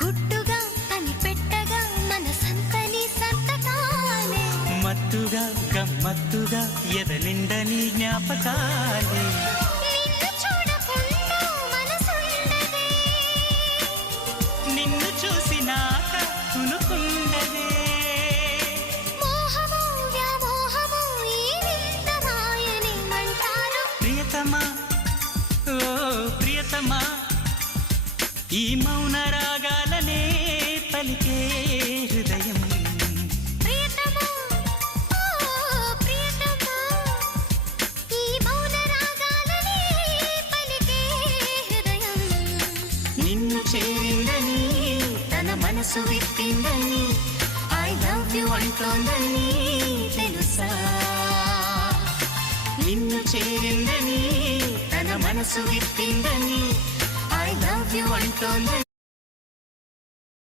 గుట్టుగా కనిపెట్టగా మనసంతని సంతకాలే మత్తుగా గమ్మత్తుగా ఎదనిండని జ్ఞాపకాలే నిన్ను చూడకుండా మనసుండదే నిన్ను చూసినాక తునుకుండదే మోహమో వ్యామోహమో ఈ వింత మాయనేమంటారు ప్రియతమా ఓ ప్రియతమా ఈ మౌన రాగాలనే పలికే హృదయం ప్రియతమా ఓ ప్రియతమా ఈ మౌన రాగాలనే పలికే హృదయం నిన్ను చేరిందని తన మనసు విప్పిందని ఐ లవ్ యు అంటోందని తెలుసా నిన్ను చేరిందని తన మనసు విప్పిందని ఐ లవ్ యు అంటోందని